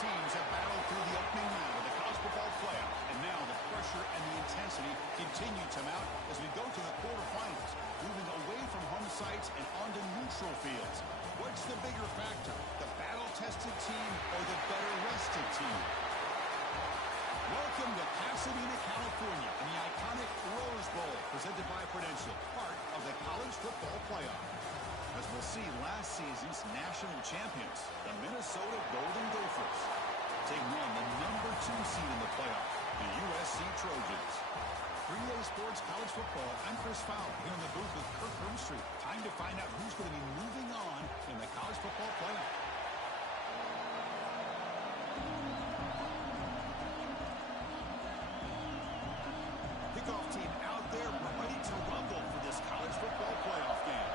teams have battled through the opening round of the college football playoff, and now the pressure and the intensity continue to mount as we go to the quarterfinals, moving away from home sites and onto neutral fields. What's the bigger factor, the battle-tested team or the better-rested team? Welcome to Pasadena, California, in the iconic Rose Bowl, presented by Prudential, part of the college football playoff. As we'll see, last season's national champions, the Minnesota Golden Gophers, taking on the number 2 seed in the playoff, the USC Trojans. 3A Sports College Football, I'm Chris Fowler, here in the booth with Kirk Broomstreet. Time to find out who's going to be moving on in the college football playoff. Kickoff team out there, ready to rumble for this college football playoff game.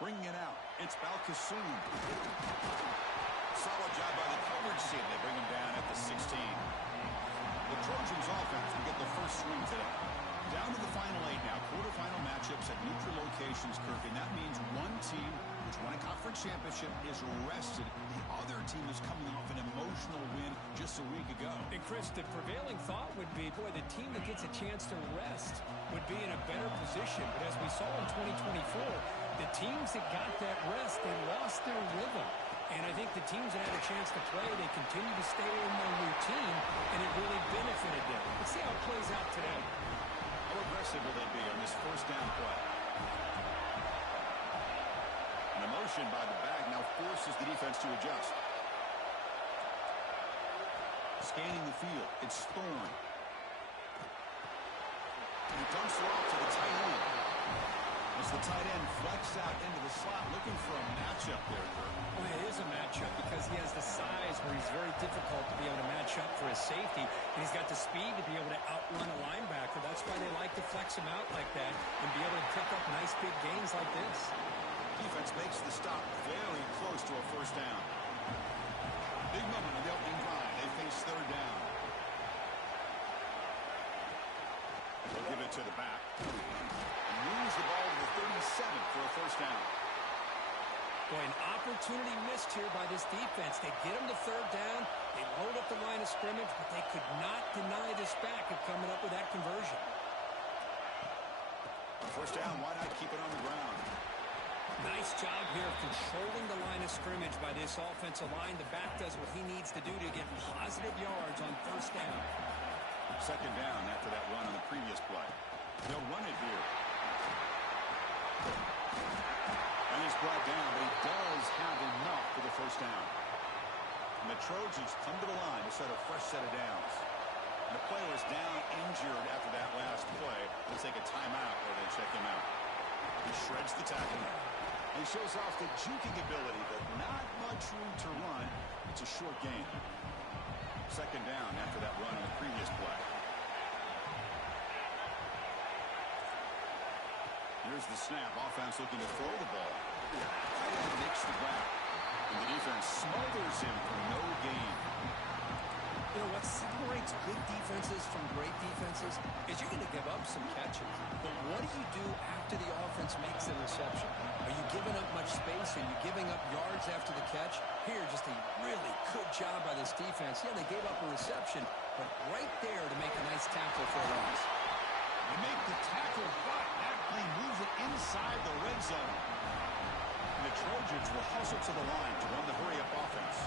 Bringing it out, it's Balkasoon. Solid job by the coverage team. They bring him down at the 16. The Trojans offense will get the first swing today. Down to the final 8 now. Quarterfinal matchups at neutral locations, Kirk. And that means one team, which won a conference championship, is rested. The other team is coming off an emotional win just a week ago. And Chris, the prevailing thought would be, boy, the team that gets a chance to rest would be in a better position. But as we saw in 2024, the teams that got that rest, they lost their rhythm. And I think the teams that had a chance to play, they continue to stay in their routine, and it really benefited them. Let's see how it plays out today. How aggressive will they be on this first down play? An motion by the back now forces the defense to adjust. Scanning the field, it's Thorne. He dumps it off to the tight end. As the tight end flex out into the slot, looking for a matchup there, Kirk. Well, it is a matchup because he has the size where he's very difficult to be able to match up for his safety, and he's got the speed to be able to outrun a linebacker. That's why they like to flex him out like that and be able to pick up nice big gains like this. Defense makes the stop very close to a first down. Big moment in the opening drive. They face third down. They'll give it to the back. Moves the ball to the 37 for a first down. Boy, an opportunity missed here by this defense. They get him to third down. They load up the line of scrimmage, but they could not deny this back of coming up with that conversion. First down, why not keep it on the ground? Nice job here of controlling the line of scrimmage by this offensive line. The back does what he needs to do to get positive yards on first down. Second down after that run on the previous play. They'll run it here. And he's brought down, but he does have enough for the first down. And the Trojans come to the line to set a fresh set of downs. And the player is down injured after that last play. They'll take a timeout or they check him out. He shreds the tackle. He shows off the juking ability, but not much room to run. It's a short gain. Second down after that run on the previous play. Here's the snap. Offense looking to throw the ball. Tight end makes the grab. And the defense smothers him for no gain. You know, what separates good defenses from great defenses is you're going to give up some catches. But what do you do after the offense makes the reception? Are you giving up much space? Are you giving up yards after the catch? Here, just a really good job by this defense. Yeah, they gave up a reception, but right there to make a nice tackle for a loss. They make the tackle, but that play moves it inside the red zone. And the Trojans will hustle to the line to run the hurry-up offense.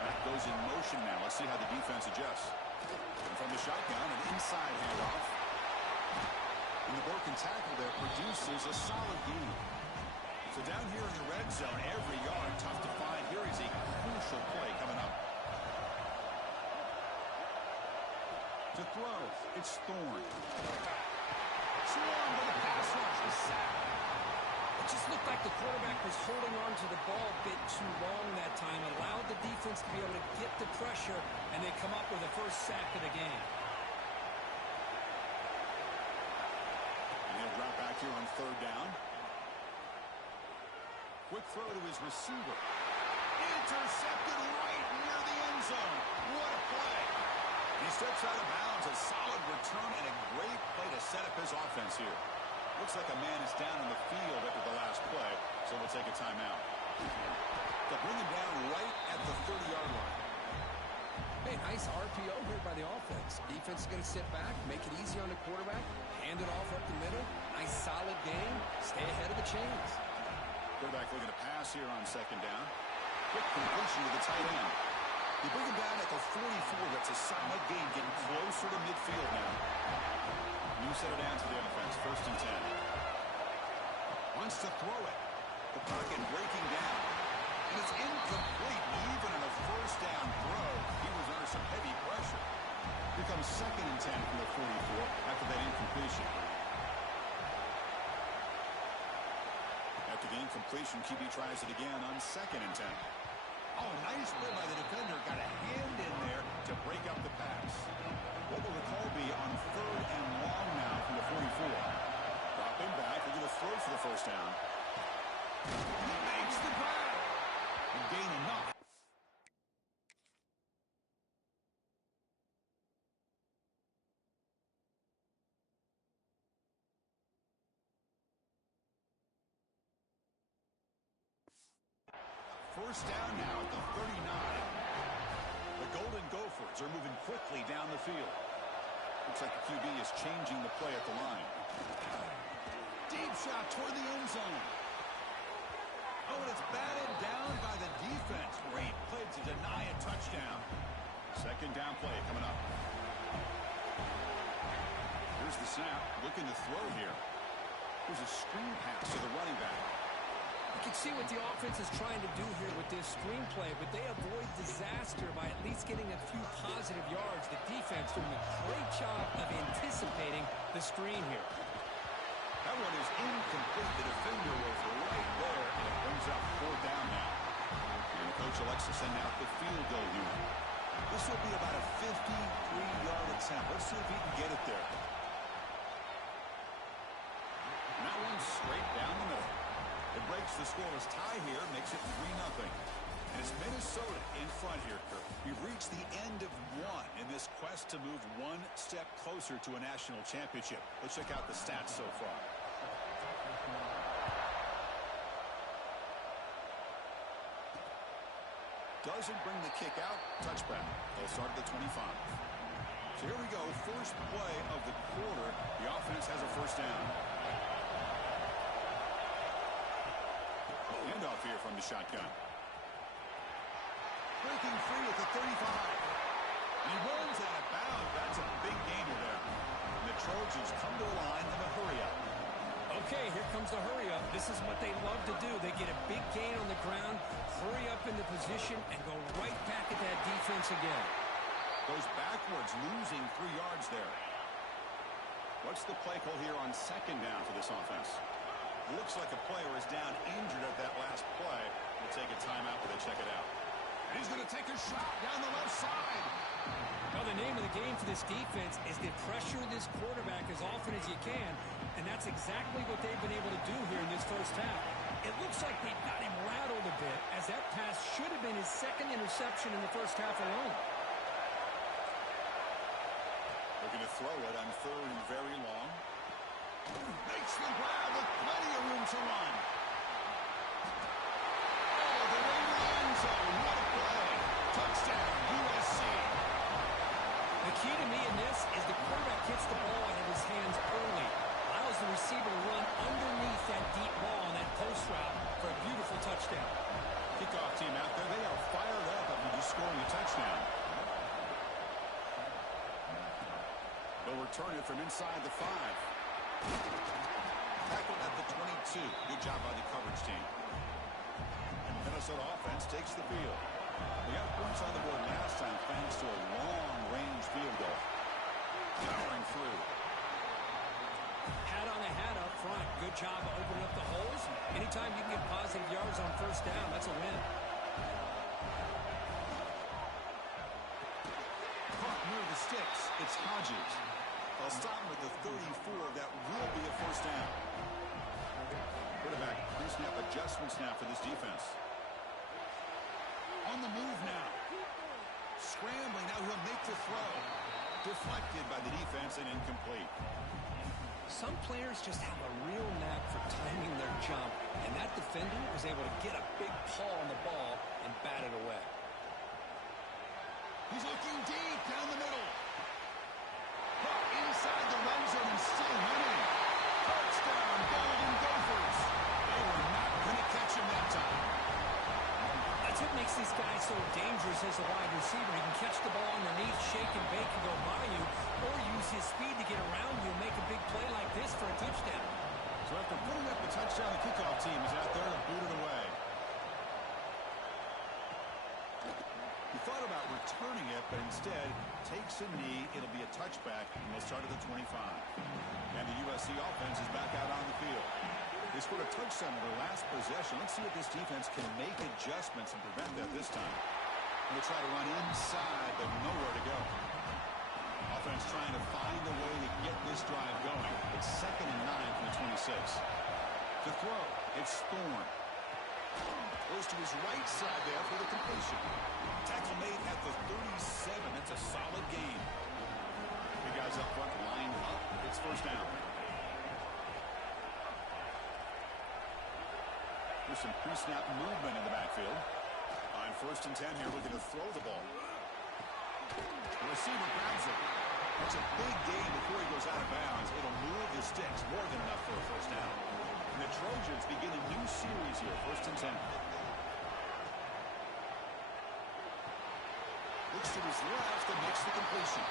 That goes in motion now. Let's see how the defense adjusts. And from the shotgun, an inside handoff. And the broken tackle there produces a solid gain. So down here in the red zone, every yard tough to find. Here is a crucial play coming up. To throw, it's Thorne. Swarmed by the pass rush, the sack. It just looked like the quarterback was holding on to the ball a bit too long that time, allowed the defense to be able to get the pressure, and they come up with the first sack of the game. And he'll drop back here on third down. Quick throw to his receiver. Intercepted right near the end zone. What a play. He steps out of bounds. A solid return and a great play to set up his offense here. Looks like a man is down in the field after the last play, so we'll take a timeout. They'll bring him down right at the 30-yard line. Hey, nice RPO here by the offense. Defense is going to sit back, make it easy on the quarterback, hand it off up the middle. Nice solid game. Stay ahead of the chains. Quarterback looking to pass here on second down. Quick completion to the tight end. You bring him down at the 44. That's a solid game, getting closer to midfield now. New set of downs for the offense. First and 10. Wants to throw it. The pocket breaking down. And it's incomplete. Even on a first down throw, he was under some heavy pressure. Here comes second and 10 from the 44 after that incompletion. After the incompletion, QB tries it again on second and 10. Oh, nice play by the defender. Got a hand in there to break up the pass. What will the call be on third and long now from the 44? Drop him back. We're going to throw for the first down. He makes the grab. And gain enough. First down now at the 39. The Golden Gophers are moving quickly down the field. Looks like the QB is changing the play at the line. Deep shot toward the end zone. Oh, and it's batted down by the defense. Great play to deny a touchdown. Second down play coming up. Here's the snap. Looking to throw here. There's a screen pass to the running back. You can see what the offense is trying to do here with this screenplay, but they avoid disaster by at least getting a few positive yards. The defense doing a great job of anticipating the screen here. That one is incomplete. The defender was right there, and it brings up fourth down now. And the coach elects to send out the field goal unit. This will be about a 53-yard attempt. Let's see if he can get it there. And that one's straight down the middle. It breaks the scoreless tie here, makes it 3-0. And it's Minnesota in front here, Kirk. We've reached the end of one in this quest to move one step closer to a national championship. Let's check out the stats so far. Doesn't bring the kick out. Touchback. They'll start at the 25. So here we go. First play of the quarter. The offense has a first down. Handoff here from the shotgun. Breaking free at the 35. And he runs out of bounds. That's a big gainer there. And the Trojans come to the line in a hurry-up. Okay, here comes the hurry-up. This is what they love to do. They get a big gain on the ground, hurry up into position, and go right back at that defense again. Goes backwards, losing 3 yards there. What's the play call here on second down for this offense? Looks like a player is down injured at that last play. We'll take a timeout while they check it out. And he's going to take a shot down the left side. Well, the name of the game for this defense is to pressure this quarterback as often as you can, and that's exactly what they've been able to do here in this first half. It looks like they've got him rattled a bit, as that pass should have been his second interception in the first half alone. Looking to throw it on third and very long. Makes the grab with plenty of room to run. Oh, the way to the end zone. What a play. Touchdown, USC. The key to me in this is the quarterback gets the ball out of his hands early. Allows the receiver to run underneath that deep ball on that post route for a beautiful touchdown. Kickoff team out there. They are fired up after just scoring a touchdown. They'll return it from inside the 5. Tackled at the 22. Good job by the coverage team. And the Minnesota offense takes the field. They got points on the board last time thanks to a long-range field goal. Powering through. Hat on a hat up front. Good job of opening up the holes. Anytime you can get positive yards on first down, that's a win. Caught near the sticks. It's Hodges. They'll stop with the 34. That will be a first down. Quarterback pre-snap adjustments now for this defense. On the move now. Scrambling. Now he'll make the throw. Deflected by the defense and incomplete. Some players just have a real knack for timing their jump, and that defender was able to get a big paw on the ball and bat it away. He's looking deep down the middle. Caught inside the red zone and still winning. Touchdown, Golden Gophers. They were not going to catch him that time. That's what makes these guys so dangerous as a wide receiver. He can catch the ball underneath, shake and bake and go by you, or use his speed to get around you and make a big play like this for a touchdown. So after putting up the touchdown, the kickoff team is out there to boot it away. He thought about returning it, but instead takes a knee. It'll be a touchback, and they'll start at the 25. And the USC offense is back out on the field. They scored a touchdown in their last possession. Let's see if this defense can make adjustments and prevent that this time. They'll try to run inside, but nowhere to go. Offense trying to find a way to get this drive going. It's 2nd and 9 from the 26. To throw, it's Thorne. Goes to his right side there for the completion. Tackle made at the 37. That's a solid gain. The guys up front lined up. It's first down. There's some pre-snap movement in the backfield. On 1st and 10 here, looking to throw the ball. The receiver grabs it. That's a big gain before he goes out of bounds. It'll move the sticks, more than enough for a first down. And the Trojans begin a new series here, 1st and 10. Looks to his left and makes the completion.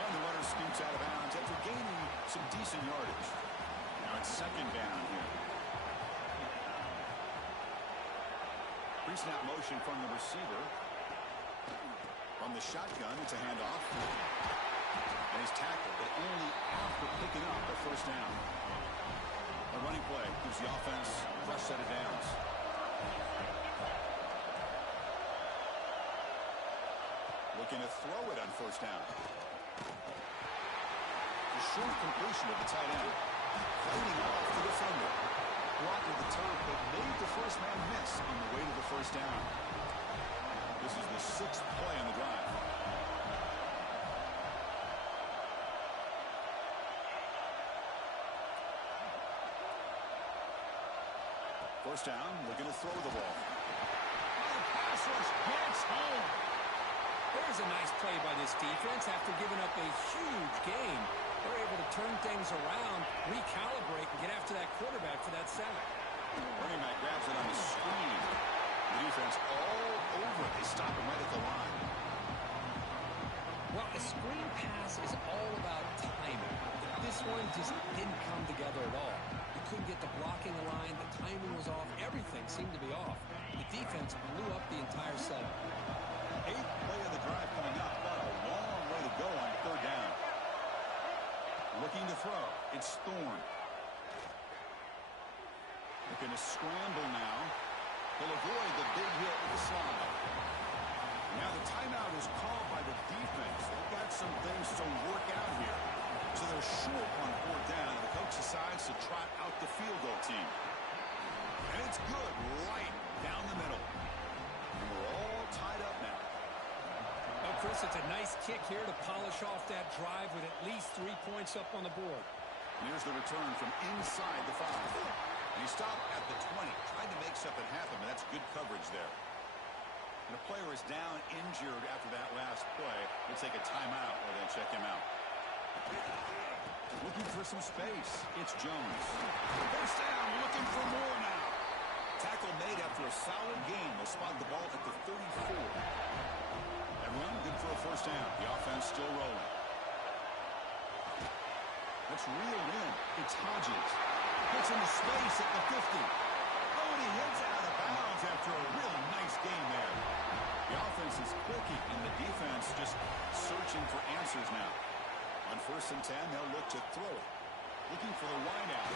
And the runner scoots out of bounds after gaining some decent yardage. Now it's 2nd down here. Pre-snap motion from the receiver. From the shotgun, it's a handoff. And he's tackled, but only after picking up the first down. A running play gives the offense a fresh set of downs. Looking to throw it on 1st down. The short completion of the tight end. Fighting off the defender. Blocked with the turf, but made the first man miss on the way to the first down. This is the 6th play on the drive. First down, looking to throw the ball. Oh, pass rush gets home. There's a nice play by this defense after giving up a huge gain. They're able to turn things around, recalibrate, and get after that quarterback for that sack. Running back grabs it on the screen. The defense all over it. They stop him right at the line. Well, a screen pass is all about timing. This one just didn't come together at all. You couldn't get the blocking line. The timing was off. Everything seemed to be off. The defense blew up the entire setup. 8th play of the drive coming up, but a long way to go on 3rd down. Looking to throw. It's Thorne. Looking to scramble now. He'll avoid the big hit with the slide. Now the timeout is called by the defense. They've got some things to work out here. So they're short on 4th down, and the coach decides to trot out the field goal team. And it's good right down the middle. And we're all tied up now. Well, Chris, it's a nice kick here to polish off that drive with at least 3 points up on the board. And here's the return from inside the 5. And he stopped at the 20, tried to make something happen, but that's good coverage there. And the player is down injured after that last play. We'll take a timeout or then check him out. Looking for some space. It's Jones. First down, looking for more now. Tackle made after a solid gain. They'll spot the ball at the 34. Everyone good for a first down. The offense still rolling. Let's reel in. It's Hodges. Gets into space at the 50. Oh, and he hits out of bounds after a really nice game there. The offense is clicking, and the defense just searching for answers now. On 1st and 10, they'll look to throw it. Looking for the wideout.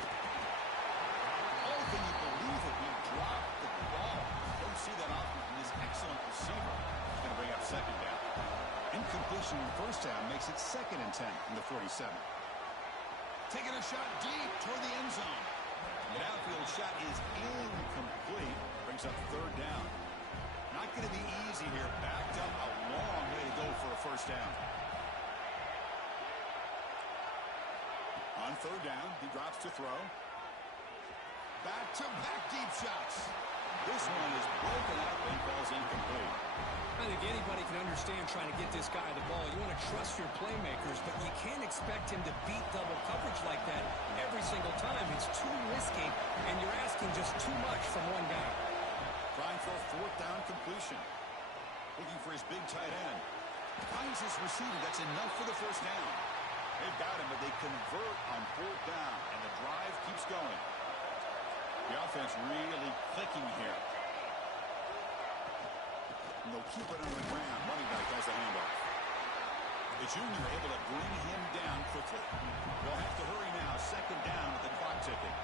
Oh, can you believe it? He dropped the ball. Don't see that often from this excellent receiver. He's going to bring up 2nd down. Incompletion in 1st down makes it 2nd and 10 from the 47. Taking a shot deep toward the end zone. The outfield shot is incomplete. Brings up 3rd down. Not going to be easy here. Backed up a long way to go for a first down. On third down, he drops to throw. Back-to-back deep shots. This one is broken up and falls incomplete. I think anybody can understand trying to get this guy the ball. You want to trust your playmakers, but you can't expect him to beat double coverage like that every single time. It's too risky, and you're asking just too much from one guy. Trying for a fourth down completion. Looking for his big tight end. Finds his receiver. That's enough for the first down. They've got him, but they convert on fourth down, and the drive keeps going. The offense really clicking here. And they'll keep it on the ground. Running back has the handoff. The junior able to bring him down quickly. They'll have to hurry now. Second down with the clock ticking.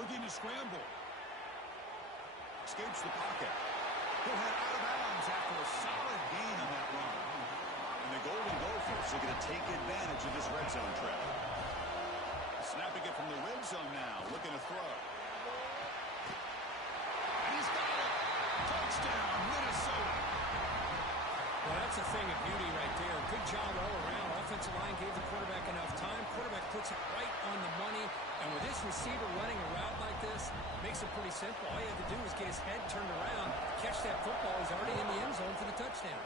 Looking to scramble. Escapes the pocket. He'll head out of bounds after a solid gain on that run. And the Golden Gophers are going to take advantage of this red zone trap. Snapping it from the red zone now. Looking to throw. And he's got it. Touchdown, Minnesota. Well, that's a thing of beauty right there. Good job all around. Offensive line gave the quarterback enough time. Quarterback puts it right on the money. And with this receiver running a route like this, makes it pretty simple. All you have to do is get his head turned around, catch that football. He's already in the end zone for the touchdown.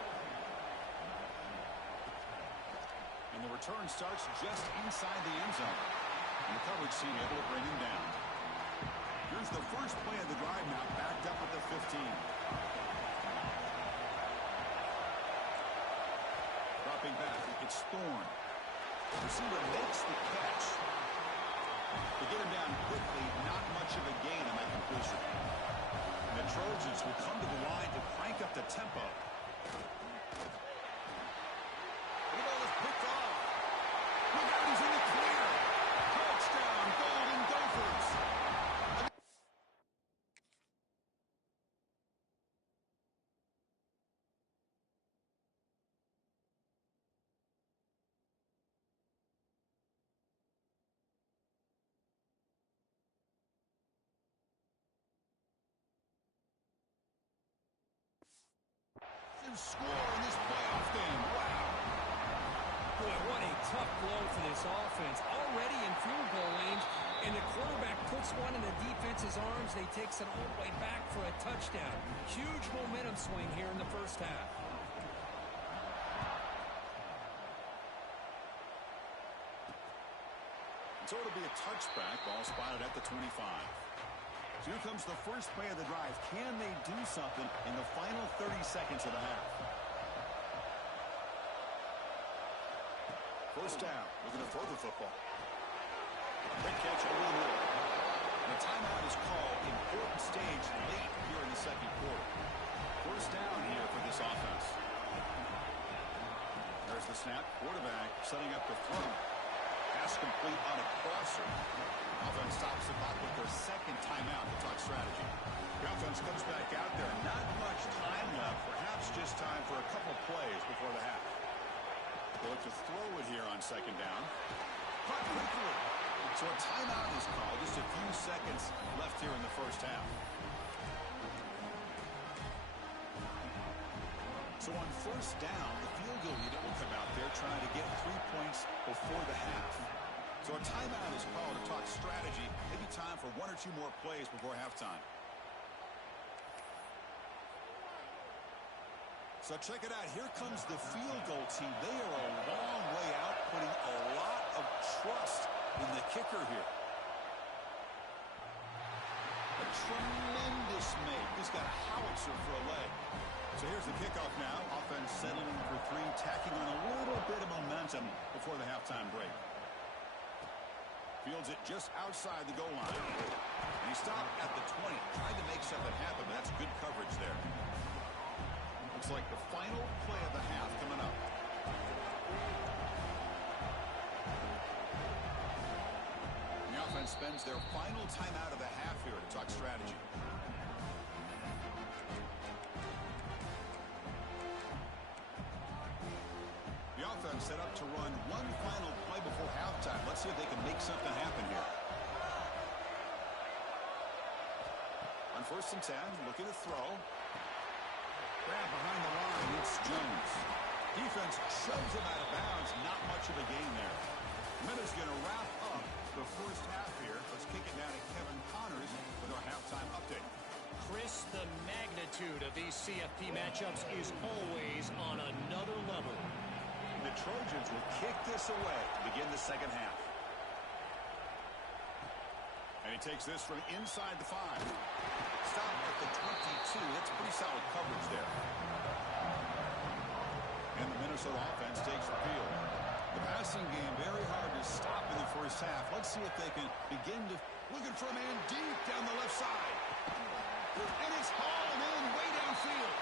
And the return starts just inside the end zone. And the coverage team able to bring him down. Here's the first play of the drive now, backed up at the 15. Dropping back, it's Thorne. The receiver makes the catch. To get him down quickly, not much of a gain on that completion. And the Trojans will come to the line to crank up the tempo. The ball is picked off. Look out, he's in the clear. Touchdown, Golden Gophers. Score in this playoff game. Wow. Boy, what a tough blow for this offense. Already in field goal range, and the quarterback puts one in the defense's arms. They takes it all the way back for a touchdown. Huge momentum swing here in the first half. So it'll be a touchback. Ball spotted at the 25. So here comes the first play of the drive. Can they do something in the final 30 seconds of the half? First down. Looking to throw the football. Quick catch over the middle. And a timeout is called. Important stage late here in the second quarter. First down here for this offense. There's the snap. Quarterback setting up the throw. Pass complete on a crosser. Offense stops the clock with their second timeout to talk strategy. The offense comes back out there. Not much time left. Perhaps just time for a couple plays before the half. They'll look to throw it here on second down. Caught quickly. So a timeout is called. Just a few seconds left here in the first half. So on first down, the field goal unit will come out there trying to get 3 points before the half. So a timeout is called to talk strategy. Maybe time for one or two more plays before halftime. So check it out. Here comes the field goal team. They are a long way out, putting a lot of trust in the kicker here. A tremendous make. He's got a howitzer for a leg. So here's the kickoff now. Offense settling for three, tacking on a little bit of momentum before the halftime break. Fields it just outside the goal line. And he stopped at the 20, trying to make something happen, but that's good coverage there. Looks like the final play of the half coming up. The offense spends their final timeout of the half here to talk strategy. The offense set up to run one final play before halftime. Let's see if they can make something happen here. On first and 10, looking to throw. Grab behind the line, it's Jones. Defense shoves him out of bounds. Not much of a gain there. Minutes going to wrap up the first half here. Let's kick it down to Kevin Connors with our halftime update. Chris, the magnitude of these CFP matchups is always on another level. The Trojans will kick this away to begin the second half. And he takes this from inside the 5. Stop at the 22. That's pretty solid coverage there. And the Minnesota offense takes the field. The passing game very hard to stop in the first half. Let's see if they can begin to looking for a man deep down the left side. And it's hauled in way downfield.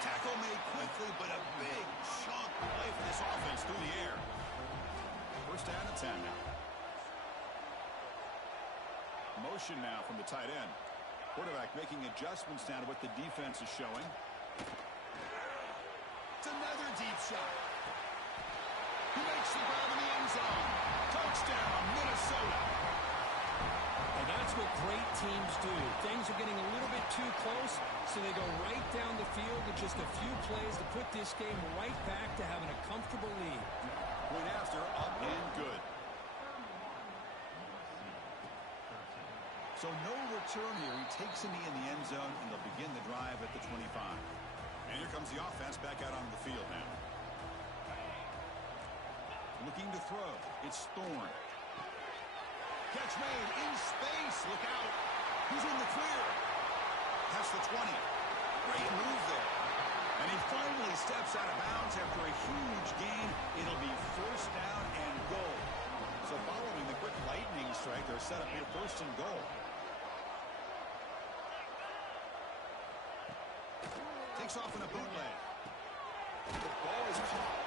Tackle made quickly, but a big chunk play for this offense through the air. First down and 10 now. Motion now from the tight end. Quarterback making adjustments down to what the defense is showing. It's another deep shot. He makes the grab in the end zone. Touchdown, Minnesota. And that's what great teams do. Things are getting a little bit too close, so they go right down the field with just a few plays to put this game right back to having a comfortable lead. Point after, up and good. So no return here. He takes a knee in the end zone, and they'll begin the drive at the 25. And here comes the offense back out onto the field now. Looking to throw. It's Thorne. Catch made in space. Look out. Who's in the clear? Past the 20. Great move there. And he finally steps out of bounds after a huge gain. It'll be first down and goal. So following the quick lightning strike, they're set up here first and goal. Takes off in a bootleg. The ball is caught,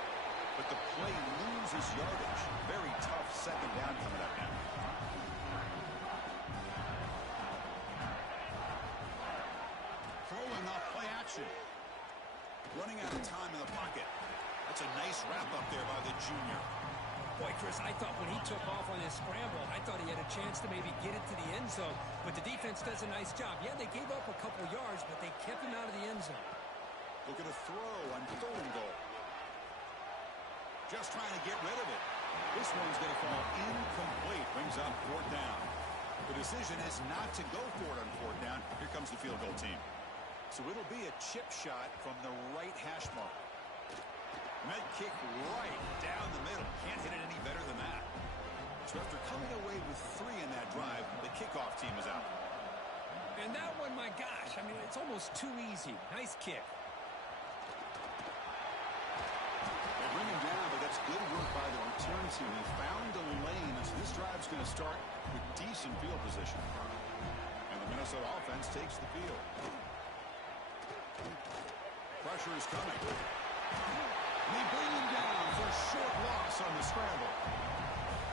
but the play loses yardage. Very tough second down coming up now. Throwing off play action. Running out of time in the pocket. That's a nice wrap up there by the junior. Boy, Chris, I thought when he took off on his scramble, I thought he had a chance to maybe get it to the end zone. But the defense does a nice job. Yeah, they gave up a couple yards, but they kept him out of the end zone. Look at a throw on third and goal. Just trying to get rid of it. This one's going to fall incomplete. Brings up fourth down. The decision is not to go for it on fourth down. Here comes the field goal team. So it'll be a chip shot from the right hash mark. Med kick right down the middle. Can't hit it any better than that. So after coming away with 3 in that drive, the kickoff team is out. And that one, my gosh, I mean, it's almost too easy. Nice kick. They bring him down, but that's good work by the return team. He found a lane, and so this drive's going to start with decent field position. And the Minnesota offense takes the field. Pressure is coming. And they bring him down for a short loss on the scramble.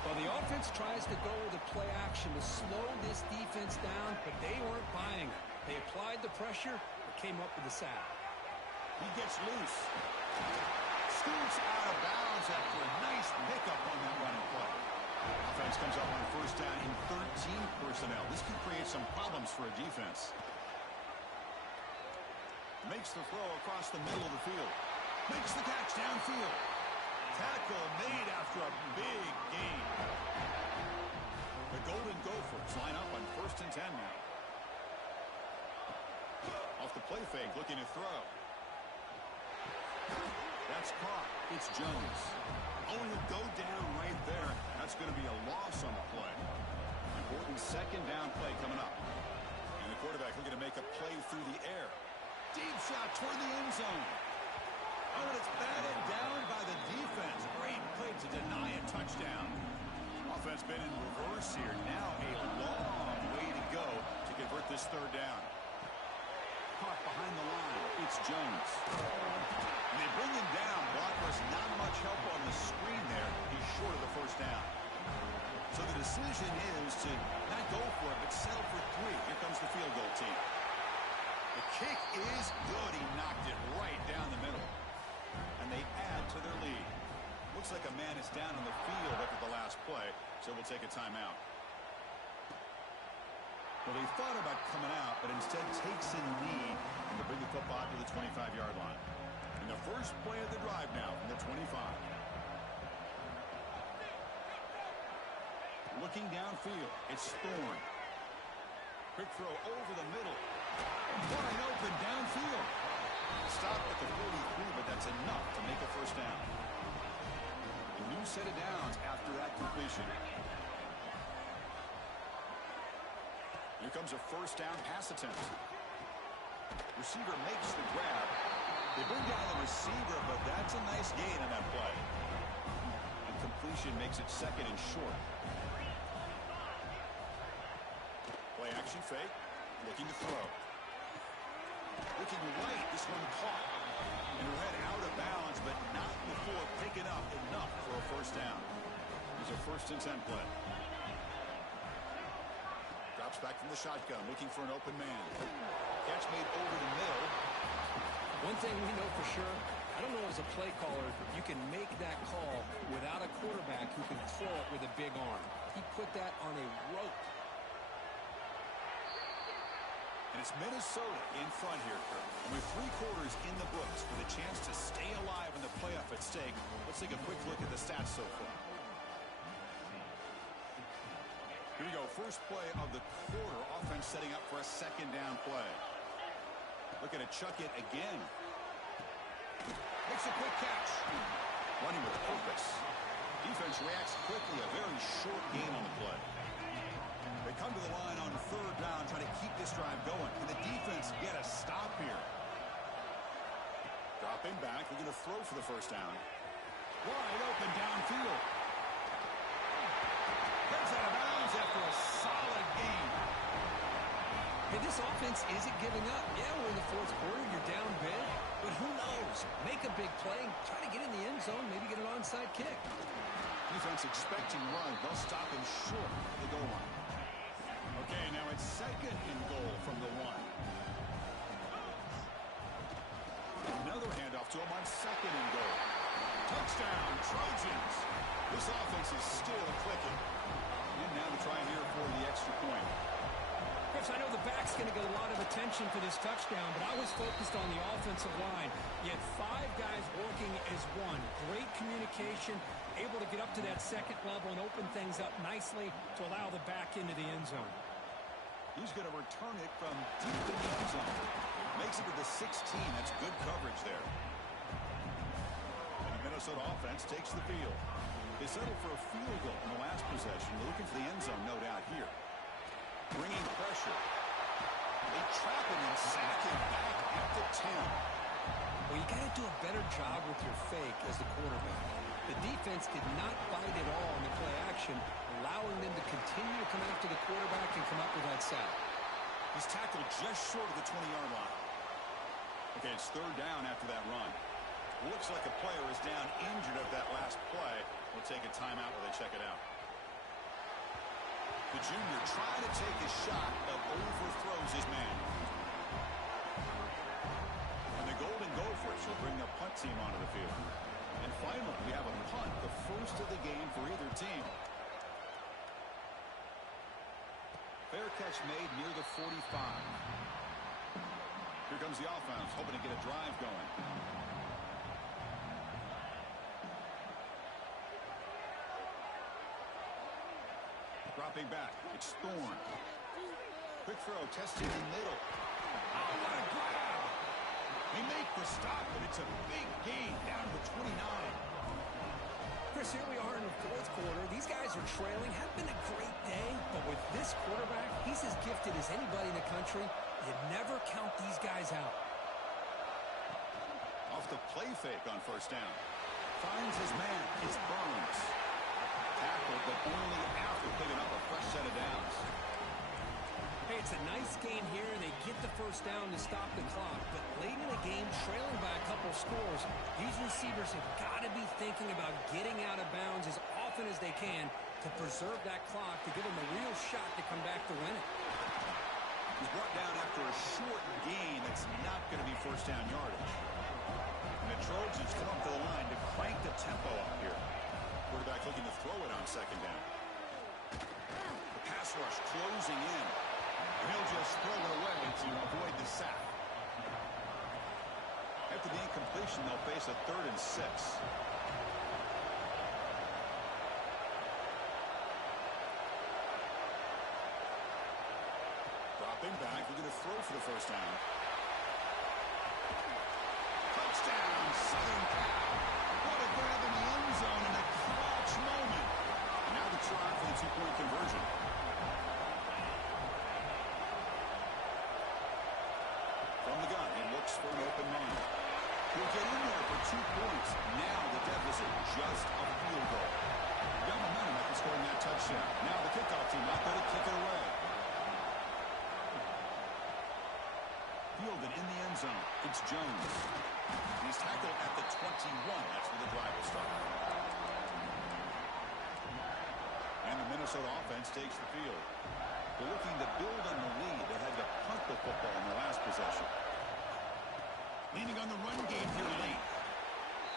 Well, the offense tries to go with a play action to slow this defense down, but they weren't buying it. They applied the pressure, but came up with the sack. He gets loose. Scoots out of bounds after a nice pickup on that running play. Offense comes up on first down in 13 personnel. This could create some problems for a defense. Makes the throw across the middle of the field. Makes the catch downfield. Tackle made after a big gain. The Golden Gophers line up on first and 10 now. Off the play fake, looking to throw. That's caught. It's Jones. Oh, and he'll go down right there. That's going to be a loss on the play. Important second down play coming up. And the quarterback looking to make a play through the air. Deep shot toward the end zone. Oh, and it's batted down by the defense. Great play to deny a touchdown. Offense been in reverse here. Now a long way to go to convert this third down. Caught behind the line. It's Jones. And they bring him down. Blockers not much help on the screen there. He's short of the first down. So the decision is to not go for it, but settle for 3. Here comes the field goal team. The kick is good. He knocked it right down the middle. And they add to their lead. Looks like a man is down on the field after the last play, so we'll take a timeout. Well, they thought about coming out, but instead takes a knee and to bring the football to the 25-yard line. And the first play of the drive now from the 25. Looking downfield, it's Thorne. Quick throw over the middle. Wide open downfield. Stop at the 43, but that's enough to make a first down. A new set of downs after that completion. Here comes a first down pass attempt. Receiver makes the grab. They bring down the receiver, but that's a nice gain on that play. And completion makes it second and short. Play action fake. Looking to throw. Looking right. This one caught. And read out of bounds, but not before picking up enough for a first down. It's a 1st and 10 play. Drops back from the shotgun, looking for an open man. Catch made over the middle. One thing we know for sure, I don't know as a play caller, you can make that call without a quarterback who can throw it with a big arm. He put that on a rope. And it's Minnesota in front here, Kirk. And with 3 quarters in the books with a chance to stay alive in the playoff at stake, let's take a quick look at the stats so far. Here we go. First play of the quarter. Offense setting up for a 2nd down play. Looking to chuck it again. Makes a quick catch. Running with purpose. Defense reacts quickly. A very short gain on the play. They come to the line on 3rd down, trying to keep this drive going. Can the defense get a stop here? Dropping back. They're going to throw for the first down. Wide open downfield. Heads out of bounds after a solid game. Hey, this offense isn't giving up. Yeah, we're in the 4th quarter. You're down big. But who knows? Make a big play. Try to get in the end zone. Maybe get an onside kick. Defense expecting run. They'll stop him short of the goal line. Okay, now it's 2nd and goal from the 1. Another handoff to him on 2nd and goal. Touchdown, Trojans. This offense is still clicking. And now to try here for the extra point. Chris, I know the back's going to get a lot of attention for this touchdown, but I was focused on the offensive line. You had 5 guys working as one. Great communication, able to get up to that 2nd level and open things up nicely to allow the back into the end zone. He's going to return it from deep in the end zone. Makes it to the 16. That's good coverage there. And the Minnesota offense takes the field. They settle for a field goal in the last possession. They're looking for the end zone, no doubt here. Bringing pressure. They trap him and sack him back at the 10. Well, you got to do a better job with your fake as the quarterback. The defense did not bite at all in the play action, allowing them to continue to come after the quarterback and come up with that sack. He's tackled just short of the 20-yard line. Okay, it's 3rd down after that run. Looks like a player is down injured of that last play. We'll take a timeout while they check it out. The junior trying to take a shot, but overthrows his man. And the Golden Gophers will bring the punt team onto the field. And finally, we have a punt, the first of the game for either team. Fair catch made near the 45. Here comes the offense, hoping to get a drive going. Dropping back, it's Thorne. Quick throw, testing the middle. Oh, what a grab! They make the stop, but it's a big gain down to 29. Chris, here we are in the 4th quarter. These guys are trailing. Hadn't been a great day, but with this quarterback, he's as gifted as anybody in the country. You never count these guys out. Off the play fake on first down. Finds his man. It's Burns. Tackled, but only after picking up a fresh set of downs. Hey, it's a nice game here, and they get the first down to stop the clock. But late in the game, trailing by a couple scores, these receivers have got to be thinking about getting out of bounds as often as they can to preserve that clock, to give them a real shot to come back to win it. He's brought down after a short gain that's not going to be first down yardage. And the Trojans come up to the line to crank the tempo up here. Quarterback looking to throw it on 2nd down. The pass rush closing in. And he'll just throw it away to avoid the sack. After the incompletion, they'll face a 3rd and 6. throw for the first down. Touchdown, Southern Cal. What a grab in the end zone in a clutch moment. And now the try for the two-point conversion. From the gun, he looks for an open man. He'll get in there for 2 points. Now the deficit, just a field goal. Got momentum after scoring that touchdown. Now the kickoff team out there to kick it away. Fielded in the end zone. It's Jones. He's tackled at the 21. That's where the drive will start. And the Minnesota offense takes the field. They're looking to build on the lead. They had to punt the football in their last possession. Leaning on the run game here late.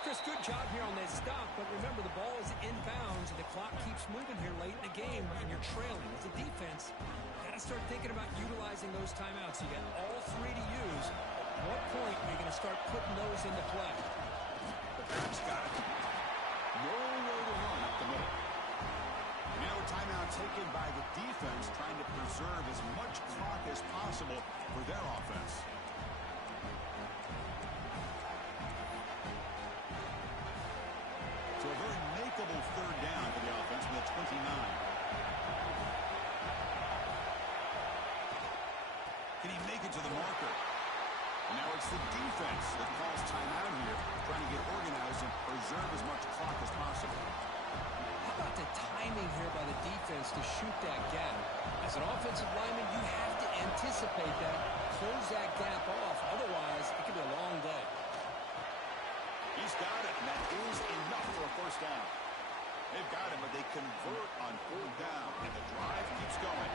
Chris, good job here on that stop, but remember the ball is inbounds and the clock keeps moving here late in the game and you're trailing. As a defense, you got to start thinking about utilizing those timeouts. You got all three to use. At what point are you going to start putting those into play? The Bears got it. No way to run up the middle. Now a timeout taken by the defense, trying to preserve as much clock as possible for their offense. So a very makeable third down for the offense with a 29. Can he make it to the marker? And now it's the defense that calls timeout here, trying to get organized and preserve as much clock as possible. How about the timing here by the defense to shoot that gap? As an offensive lineman, you have to anticipate that, close that gap off. Otherwise, it could be a long day. He's got it, and that is enough for a first down. They've got him, but they convert on fourth down, and the drive keeps going.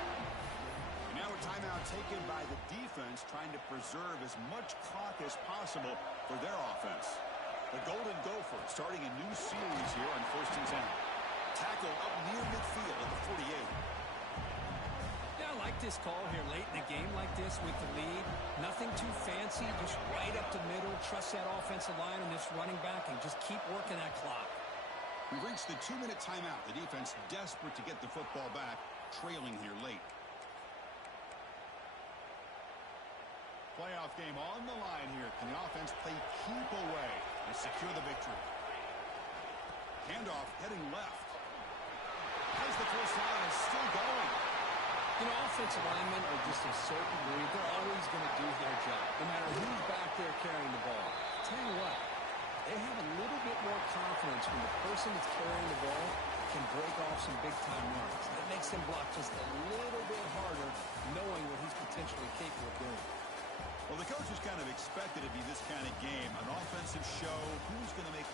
And now a timeout taken by the defense, trying to preserve as much clock as possible for their offense. The Golden Gophers starting a new series here on 1st and 10. Tackle up near midfield at the 48. Yeah, I like this call here late in a game like this with the lead. Nothing too fancy, just right up the middle. Trust that offensive line and this running back and just keep working that clock. We've reached the 2-minute timeout. The defense desperate to get the football back, trailing here late. Playoff game on the line here. Can the offense play keep away and secure the victory? Handoff heading left. As the first line is still going. You know, offensive linemen are just a certain breed. They're always going to do their job, no matter who's back there carrying the ball. I'll tell you what, they have a little bit more confidence when the person that's carrying the ball can break off some big-time runs. That makes them block just a little bit harder, knowing what he's potentially capable of doing. Well, the coaches kind of expected it to be this kind of game, an offensive show. Who's going to make